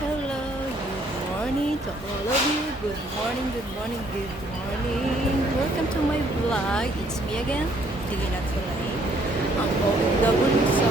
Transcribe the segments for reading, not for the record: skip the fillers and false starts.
Hello, good morning to all of you. Good morning, good morning, good morning. Welcome to my vlog. It's me again, Tina Tulay. Ang OFW sa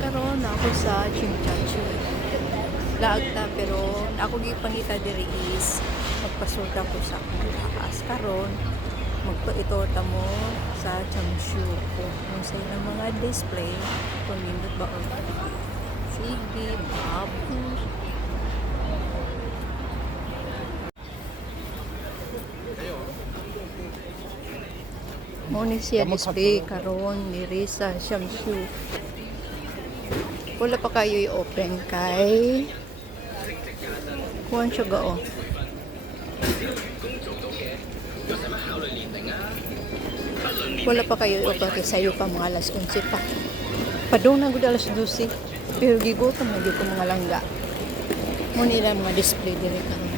karon ako sa Chui. Laag ta pero ako gipangita diri is magpasulta ko sa akong lakas. Karon magpaito ta mo sa Chamshu kung sa ilang mga display kung nindot ba or sige, babu. Mo ni siya display karon diri sa Shamsu. Wala pa kayo i-open kay kuwan siya gao. Wala pa kayo i-open kay sayo pa mga alas 11 pa. Padong na gud alas 12. Pero gigutom na gyud ko mga langga. Mo nila mga display diri karon.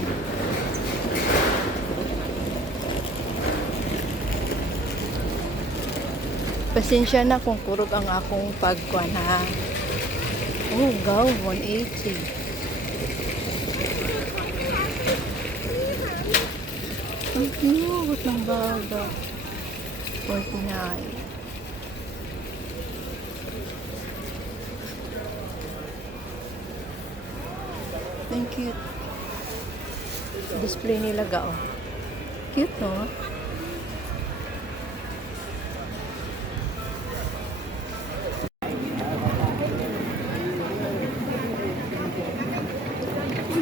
Pasensya na kung kurog ang akong pagkuan ha. Oh, gaw, 180. Ang cute ng baga. 49. Thank you. Display nila gao. Cute, no?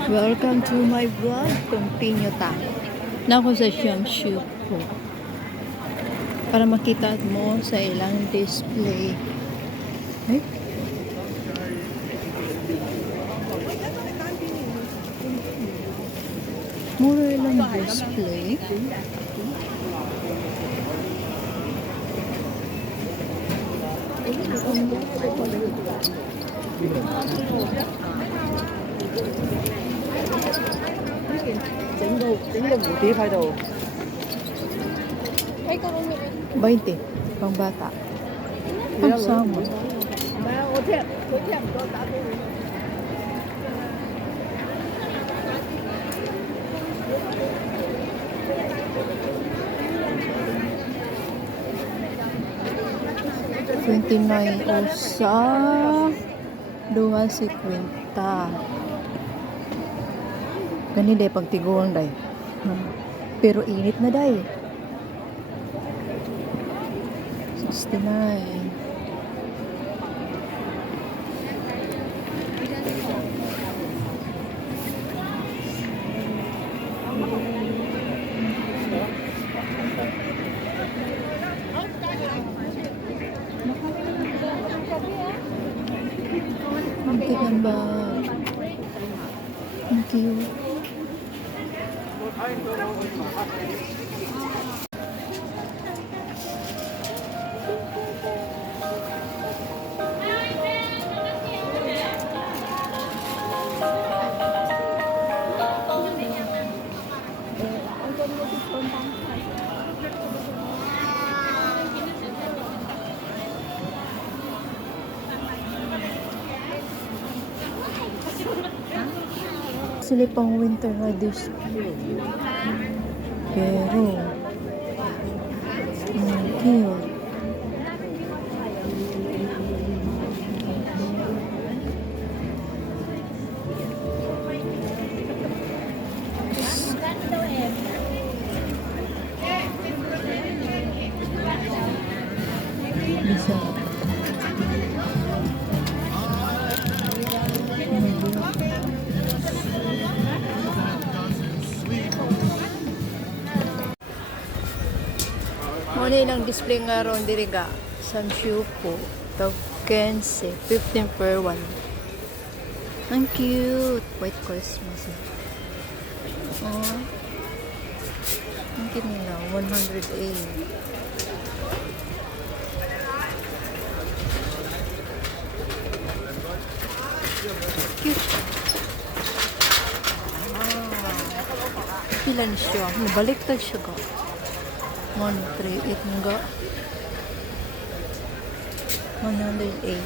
Welcome to my vlog. Continue ta. Na ako sa Sham ko. Para makita mo sa ilang display. Ay? Mura ilang display.整個蝴蝶喺度。 20. Pang bata. Pang sama. 唔係啊，佢聽唔到打俾你。$29 usa 2.50. Gani day pagtiguang day. Pero init na day. 69. Ang kagamba. Ang cute. Sila pang winter na display. Pero cute. Bisa. Muna ilang display nga ron diri ga sa Shuko. Token 15 per 1. Ang cute. White Christmas. Oh. Ang cute nila. 108. Cute. Ilan siya? Nabaliktad siya ga. 138 nga. 108.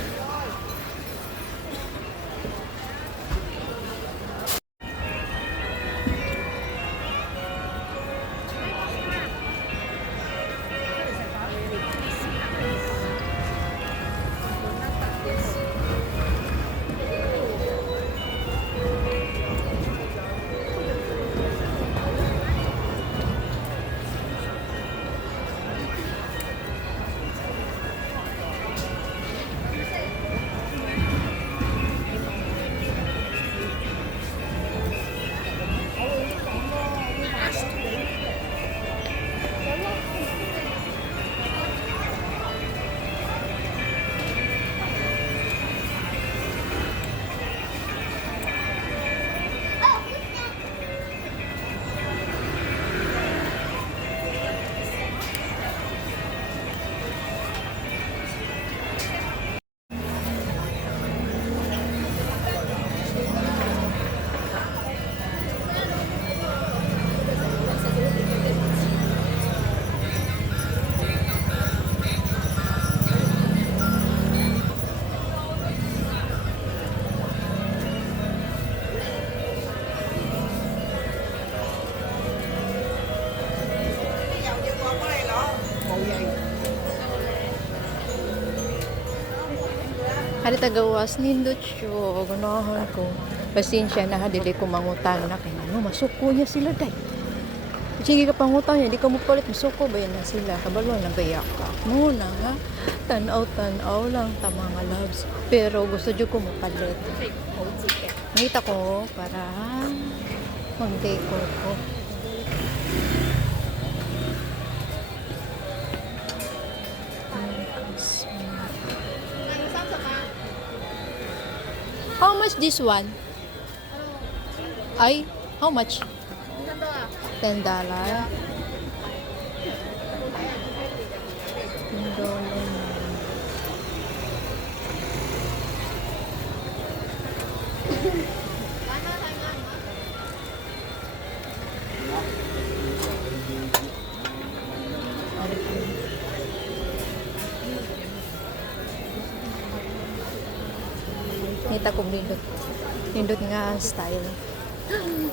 Hari tagawas nindot siya. Ganahan ko. Pasensya na ha, dili ko mangutang na. Kaya ano, masuko niya sila day. Sige ka pangutang niya, di ka mo palit. Masuko ba yan na sila? Kabaluan na gaya ka. Muna nga. Tanaw lang ta mga loves. Pero gusto dyo ko mapalit. Nakita ko para mag-decor ko. How much this one? Ay, how much? $10. $10. Kita ko nindot. Nindot nga style. Ang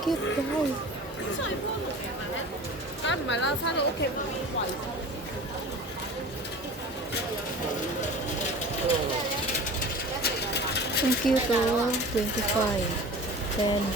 cute daw. Ang cute oh. 25. $10.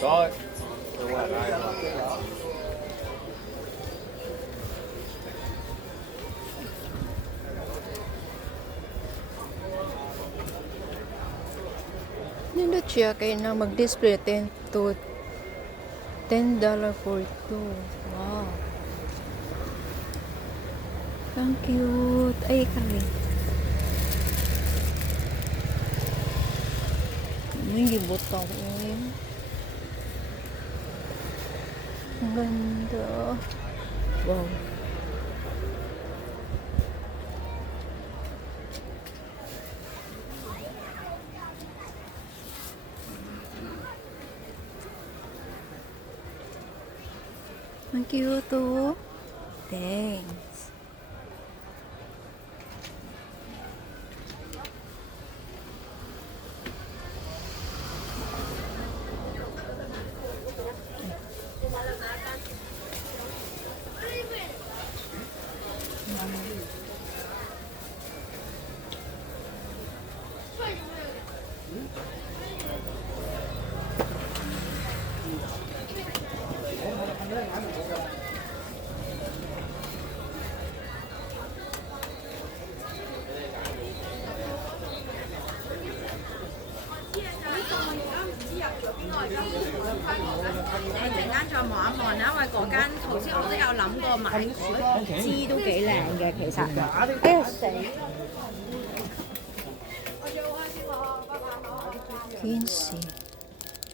Rồi. Nindot siya kaya na mag-display 10 to $10 for two. Wow. Ang cute. Ay, kami. May gibutang ko yun. Ang ganda. Wow. Ang cute oh. Thanks.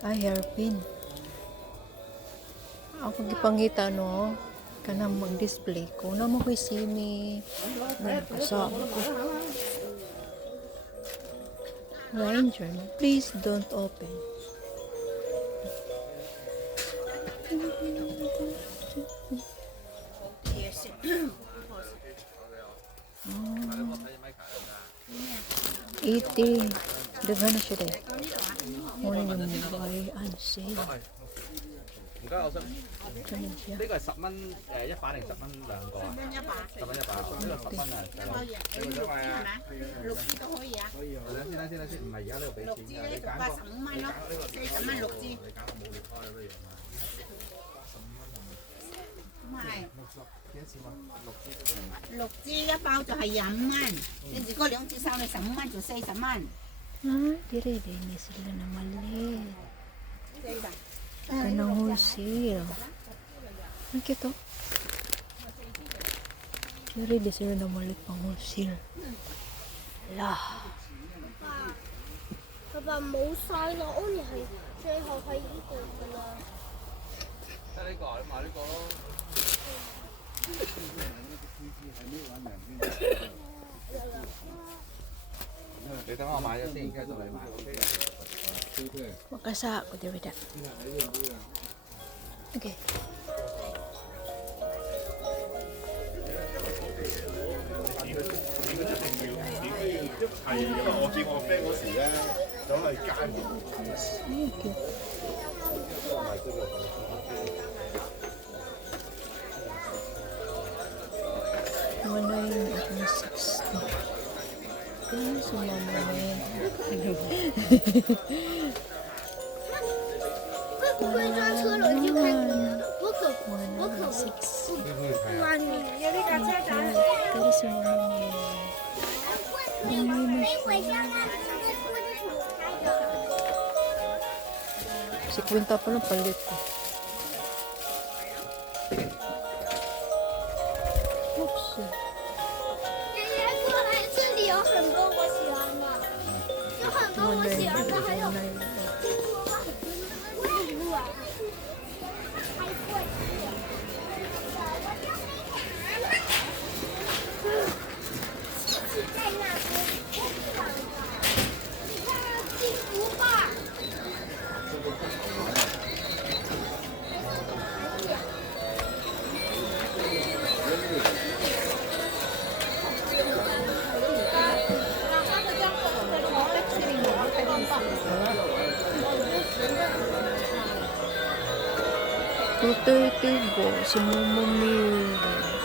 Ay, hairpin. Ako gipangita no kanang mag-display ko na mo ko'y simi nagpasa ko. Ranger, please don't open. Iti. Daga na siya dahil. Muna yung may unsale. 唔該，我想呢 Ganun siya. 個係10蚊100定10蚊兩個啊？10蚊100，呢個10蚊啊，細佬。你會想買啊？六支都可以啊，等先，唔係而家呢度俾錢㗎，你揀個85蚊咯，40蚊6支。你揀個冇裂開嗰啲樣啊。85蚊同我六支一包就係25蚊，你如果2支收你15蚊就40蚊。 Ah, dire din sila na mali. Kanang wholesale. Ang cute oh. Dire din sila na mali pang wholesale. Lah. 爸爸冇晒啦，我哋係最後係呢度噶啦。得呢個，你買呢個咯。你等我買咗先，跟住到你買。Makasa ako dire da. Okay. 係，因為我見我 friend 嗰時咧，走去街度。Wala yung aking 60. Ano sumama na yun? 会不会抓车轮就看你了？我可不抓你。有那个车长。 Pero sumama na yun. 没回家那是那车是怎么开的？ Si Quinta pa lang palit ko. Oops. 爷爷过来，这里有很多我喜欢的，有很多我喜欢的，还有听说吧，我也不玩，还过去。是在那边天上的，你看那幸福吧。 230 po, si Momo Mir.